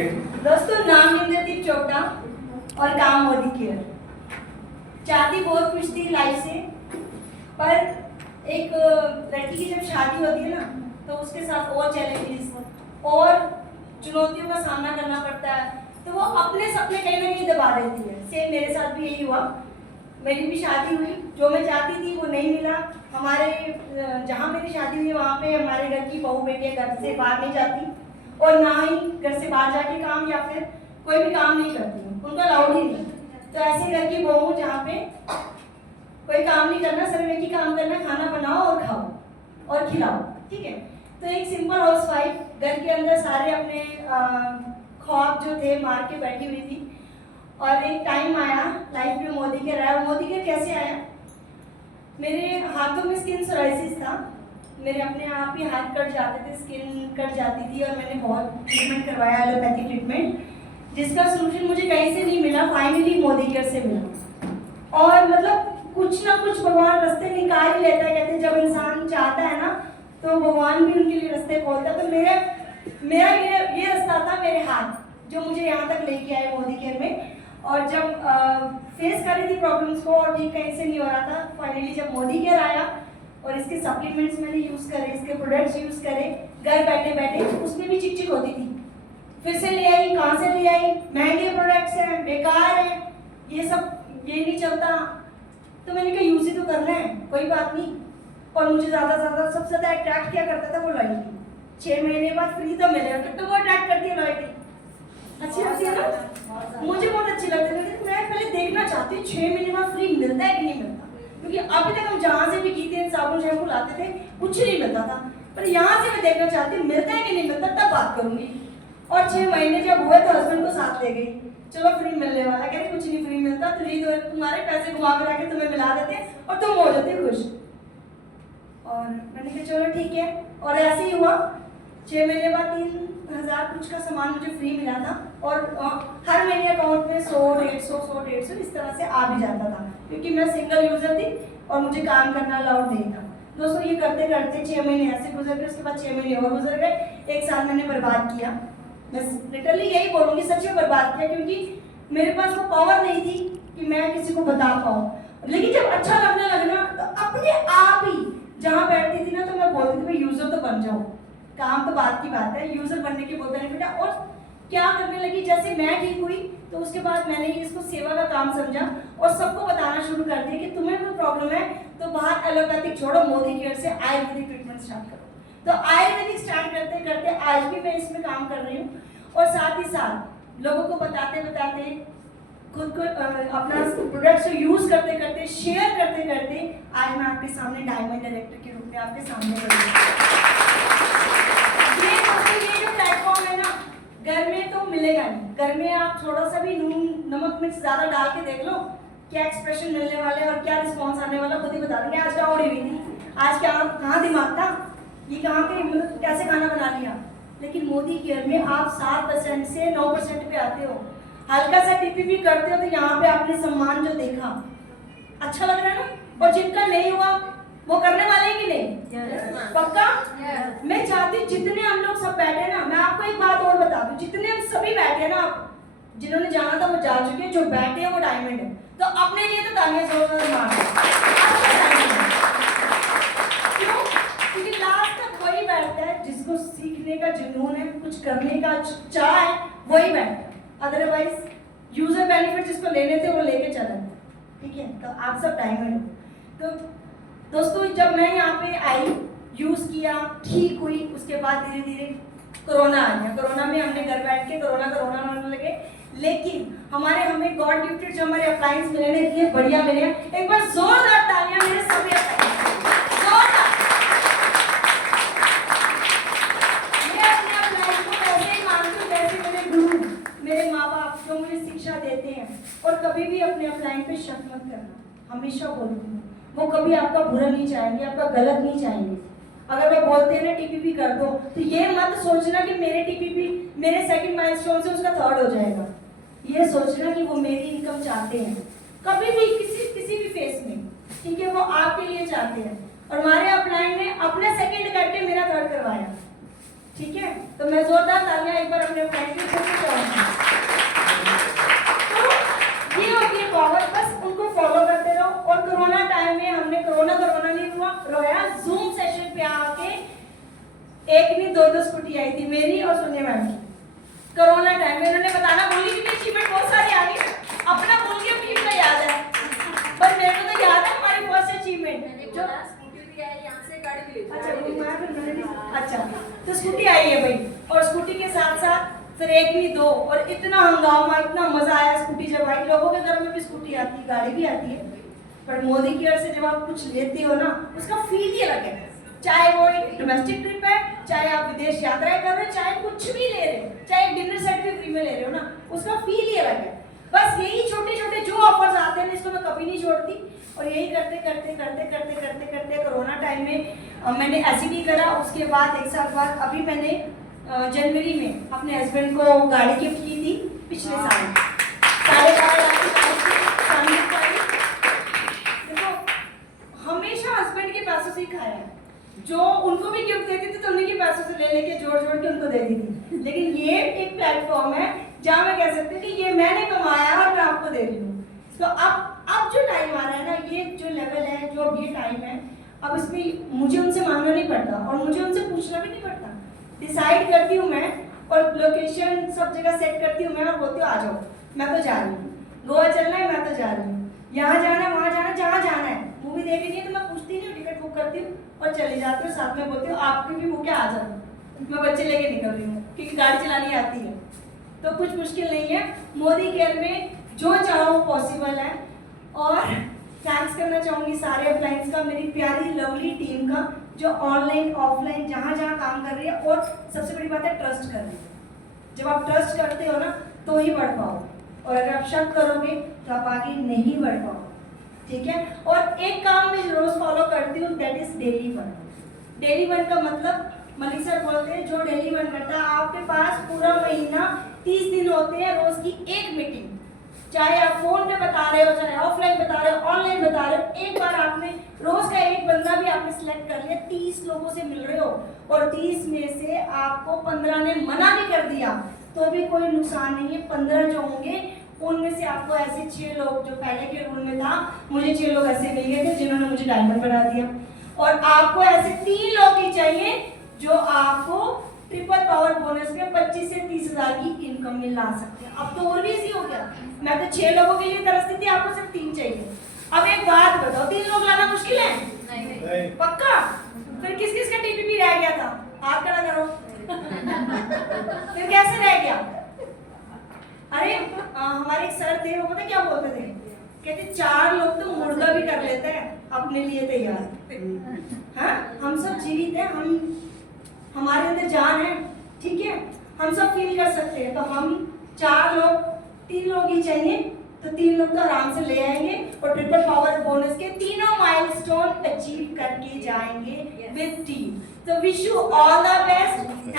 दोस्तों, नाम इंद्रदीप चोपड़ा और काम मोदी केयर। चाहती बहुत कुछ थी लाइफ से, पर एक लड़की की जब शादी होती है ना, तो उसके साथ और चैलेंजेस और चुनौतियों का सामना करना पड़ता है, तो वो अपने सपने कहीं ना कहीं दबा देती है। सेम मेरे साथ भी यही हुआ। मेरी भी शादी हुई, जो मैं चाहती थी वो नहीं मिला। हमारे जहाँ मेरी शादी हुई वहाँ पे हमारे घर की बहू बेटियाँ घर से बाहर नहीं जाती और ना ही घर से बाहर जाके काम या फिर कोई भी काम नहीं करती, उनको अलाउड ही नहीं। तो ऐसे घर की बहू जहाँ पे कोई काम नहीं करना, सिर्फ एक ही काम करना, खाना बनाओ और खाओ और खिलाओ, ठीक है। तो एक सिंपल हाउस वाइफ घर के अंदर सारे अपने ख्वाब जो थे मार के बैठी हुई थी। और एक टाइम आया लाइफ में मोदी केयर आया। मोदी केयर कैसे आया? मेरे हाथों में स्किन सोराइसिस था, मेरे अपने आप ही हाथ कट जाते थे, स्किन कट जाती थी और मैंने बहुत ट्रीटमेंट करवाया, एलोपैथिक ट्रीटमेंट, जिसका सोल्यूशन मुझे कहीं से नहीं मिला, फाइनली मोदी केयर से मिला। और मतलब कुछ ना कुछ भगवान रास्ते निकाल ही लेता है। कहते हैं जब इंसान चाहता है ना तो भगवान भी उनके लिए रास्ते खोलता है। तो मेरा ये रास्ता था, मेरे हाथ जो मुझे यहाँ तक लेके आए मोदी केयर में। और जब फेस कर रही थी प्रॉब्लम्स को और ठीक कहीं से नहीं हो रहा था, फाइनली जब मोदी केयर आया और इसके सप्लीमेंट्स मैंने यूज़ करे, इसके प्रोडक्ट्स यूज़ करे, घर बैठे बैठे, उसमें भी चिक होती थी। फिर से ले आई, कहाँ से ले आई, महंगे प्रोडक्ट्स हैं, बेकार हैं, ये सब ये नहीं चलता। तो मैंने कहा यूज़ ही तो करना है, कोई बात नहीं। और मुझे ज़्यादा सबसे ज़्यादा अट्रैक्ट क्या करता था वो लॉयल्टी। 6 महीने बाद फ्री तो मिलेगा, तो वो अट्रैक्ट करती है लॉयल्टी। अच्छी लगती है ना, मुझे बहुत अच्छी लगती है। लेकिन मैं पहले देखना चाहती हूँ 6 महीने बाद फ्री मिलता है कि नहीं मिलता, क्योंकि अभी तक हम जहाँ से भी कीते साबुन शैम्पू लाते थे कुछ नहीं मिलता था, पर यहाँ से मैं देखना चाहती हूँ मिलता है कि नहीं मिलता, तब बात करूँगी। और 6 महीने जब हुए तो हस्बैंड को साथ ले गई, चलो फ्री मिलने वाला, कहते कुछ नहीं फ्री मिलता, तो तुम्हारे पैसे घुमा फिरा के तुम्हें मिला देते और तुम हो जाते खुश। और मैंने कहा चलो ठीक है, और ऐसे ही हुआ। 6 महीने बाद 3000 कुछ का सामान मुझे फ्री मिला था और हर महीने अकाउंट में 100, 150 इस तरह से आ भी जाता था, क्योंकि मैं सिंगल यूजर थी और मुझे काम करना अलाउड नहीं था। दोस्तों, ये करते करते 6 महीने ऐसे गुजर गए, उसके बाद 6 महीने और गुजर गए, 1 साल मैंने बर्बाद किया। मैं लिटरली यही बोलूँगी, सच में बर्बाद किया, क्योंकि मेरे पास वो पावर नहीं थी कि मैं किसी को बता पाऊँ। लेकिन जब अच्छा लगने लगना तो अपने आप ही जहाँ बैठती थी ना, तो मैं बोलती थी भाई यूजर तो बन जाओ, काम तो बात की बात है, यूजर बनने के बोलते नहीं बेटा। और क्या करने लगी, जैसे मैं ठीक हुई तो उसके बाद मैंने इसको सेवा का काम समझा और सबको बताना शुरू कर दिया कि तुम्हें कोई प्रॉब्लम है तो बाहर एलोपैथिक छोड़ो, मोदी केयर से आयुर्वेदिक ट्रीटमेंट स्टार्ट करो। तो आयुर्वेदिक स्टार्ट करते करते आज भी मैं इसमें काम कर रही हूँ, और साथ ही साथ लोगों को बताते बताते, खुद को अपना प्रोडक्ट्स को यूज करते करते, शेयर करते करते, आज मैं आपके सामने डायमंड डायरेक्टर के रूप में आपके सामने ये जो प्लेटफॉर्म है ना, घर में तो मिलेगा नहीं। घर में आप थोड़ा सा भी नून नमक मिर्च ज्यादा डाल के देख लो, क्या एक्सप्रेशन मिलने वाले और क्या रिस्पॉन्स आने वाला खुद ही बता देंगे। आज क्या हो रही थी, आज क्या कहाँ दिमाग था, ये कहाँ के मतलब कैसे खाना बना लिया। लेकिन मोदी केयर में आप 7% से 9% पे आते हो, हल्का सा टीपीपी करते हो तो यहाँ पे आपने सम्मान जो देखा, अच्छा लग रहा है ना। और जिनका नहीं हुआ वो करने वाले हैं कि नहीं? पक्का? मैं चाहती हूँ जितने हम लोग सब बैठे ना, मैं आपको एक बात और बता दूं, जितने हम सभी बैठे ना, जिन्होंने जाना था वो जा चुके हैं, जो बैठे हैं वो डायमंड है। तो अपने लिए तो तालियां जोरदार मारो। क्यों? क्योंकि लास्ट तक वही बैठता है जिसको सीखने का जुनून है, कुछ करने का चाह है, वही बैठता है। अदरवाइज यूजर बेनिफिट जिसको लेने थे वो लेके चला, ठीक है। तो आप सब डायमंड हो। तो दोस्तों, जब मैं यहाँ पे आई, यूज किया, ठीक हुई, उसके बाद धीरे धीरे कोरोना आ गया। कोरोना में हमने घर बैठ के कोरोना होने लगे, लेकिन हमें गॉड गिफ्टेड जो हमारे अप्लायंस मिले हैं इतने बढ़िया मिले हैं। एक बार जोरदार तालियां मेरे सभी जोरदार। मैं अपने अप्लायंस को ऐसे ही मानती हूँ जैसे मेरे गुरु, मेरे माँ बाप जो मुझे शिक्षा देते हैं। और कभी भी अपने अप्लायंस पे शक मत करना, हमेशा बोलती हूँ, वो कभी आपका बुरा नहीं चाहेंगे, आपका गलत नहीं चाहेंगे। अगर वो बोलते हैं ना टीपीपी कर दो, तो ये मत सोचना कि मेरे टीपीपी मेरे सेकंड माइलस्टोन से उसका 3rd हो जाएगा। ये सोचना कि वो मेरी इनकम चाहते हैं, कभी भी किसी भी फेस में, ठीक है, वो आपके लिए चाहते हैं। और हमारे अपलाइन ने अपने सेकंड करके मेरा 3rd करवाया, ठीक है। तो मैं जोरदार तालियां एक बार अपने अपलाइन के आई थी, मेरी और सोनिया मैम की, कोरोना टाइम में। उन्होंने बताना बोली थी अचीवमेंट बहुत सारी आ गई, अपना बोल के टीम का याद है, पर मेरे को तो याद है हमारी फर्स्ट अचीवमेंट जो अच्छा, तो स्कूटी आई है भाई, और स्कूटी के साथ साथ फिर एक नहीं दो, और इतना हंगामा, इतना मजा आया स्कूटी जब आई। लोगों के घर में भी स्कूटी आती है, गाड़ी भी आती है, पर मोदी केयर से जब आप कुछ लेते हो ना, उसका फील ही अलग है। चाहे वो एक डोमेस्टिक ट्रिप है, चाहे आप विदेश यात्राएं कर रहे हो, चाहे कुछ भी ले रहे हो, चाहे डिनर सेट भी फ्री में ले रहे हो ना, उसका फील ही अलग है। बस यही छोटे छोटे जो ऑफर्स आते हैं इसको मैं कभी नहीं छोड़ती, और यही करते करते करते करते करते करते कोरोना टाइम में मैंने एसईडी करा। उसके बाद 1 साल बाद अभी मैंने जनवरी में अपने हस्बैंड को गाड़ी गिफ्ट की थी, पिछले साल 12.5 लाख की। देखो हमेशा हस्बैंड के पैसों से ही खाया है, जो उनको भी गिफ्ट देती थी तो उन्हीं के पैसों से ले लेके जोड़ जोड़ के उनको दे दी थी। लेकिन ये एक प्लेटफॉर्म है जहाँ मैं कह सकती हूँ कि ये मैंने कमाया और मैं आपको दे रही हूँ। तो अब जो टाइम आ रहा है ना, ये जो लेवल है, जो अब ये टाइम है, अब इसमें मुझे उनसे मांगना नहीं पड़ता और मुझे उनसे पूछना भी नहीं पड़ता। डिसाइड करती हूँ मैं, और लोकेशन सब जगह सेट करती हूँ मैं, और बोलती हूँ आ जाओ, मैं तो जा रही हूँ, गोवा चलना है मैं तो जा रही हूँ, यहाँ जाना है वहाँ जाना है, जहाँ जाना है। मूवी देखनी है तो मैं पूछती नहीं हूँ, टिकट बुक करती हूँ और चली जाती हूँ। साथ में बोलती हूँ आपकी भी बुक है, आ जाओ, मैं बच्चे लेके निकल रही हूँ क्योंकि गाड़ी चलानी आती है, तो कुछ मुश्किल नहीं है। मोदी केयर में जो चाहो वो पॉसिबल है। और थैंक्स करना चाहूँगी सारे अप्लायंस का, मेरी प्यारी लवली टीम का, जो ऑनलाइन ऑफलाइन जहाँ जहाँ काम कर रही है, और सबसे बड़ी बात है ट्रस्ट कर रही है। जब आप ट्रस्ट करते हो ना तो ही बढ़ पाओ, और अगर आप शक करोगे तो आप आगे नहीं बढ़ पाओ, ठीक है। और एक काम मैं रोज फॉलो करती हूँ, that is daily one. Daily one का मतलब मलिक सर बोलते हैं, जो डेली वन करता है, आपके पास पूरा महीना 30 दिन होते हैं, रोज की एक मीटिंग, चाहे आप फोन पे बता रहे हो, चाहे ऑफलाइन बता रहे हो, ऑनलाइन बता रहे हो, एक बार आपने रोज का एक बंदा भी आपने सिलेक्ट कर लिया, 30 लोगों से मिल रहे हो, और 30 में से आपको 15 ने मना भी कर दिया तो भी कोई नुकसान नहीं है। 15 जो होंगे उनमें से आपको ऐसे 6 लोग, जो पहले के रूल में था, मुझे 6 लोग ऐसे मिल गए थे जिन्होंने मुझे डायमंड बना दिया, और आपको ऐसे 3 लोग ही चाहिए जो आपको ट्रिपल पावर बोनस में 25 से 30 हजार की इनकम में ला सकते हैं। अब तो और भी इजी हो गया, मैं तो 6 लोगों के लिए तरसती थी, आपको सिर्फ 3 चाहिए। अब एक बात बताओ, 3 लोग लाना मुश्किल है? नहीं। पक्का? फिर किस किस का टीपीपी रह गया था? हाथ खड़ा करो। फिर कैसे रह गया? अरे हमारे एक सर थे, वो पता क्या बोलते थे, कहते 4 लोग तो मुर्गा भी कर लेते हैं अपने लिए तैयार। हाँ, हम सब जीवित हैं, हमारे अंदर जान है, ठीक है, हम सब फील कर सकते हैं। तो हम 4 लोग, 3 लोग ही चाहिए, तो 3 लोग तो आराम से ले आएंगे, और ट्रिपल पावर बोनस के तीनों माइलस्टोन अचीव करके जाएंगे विद टीम। तो wish you all the best.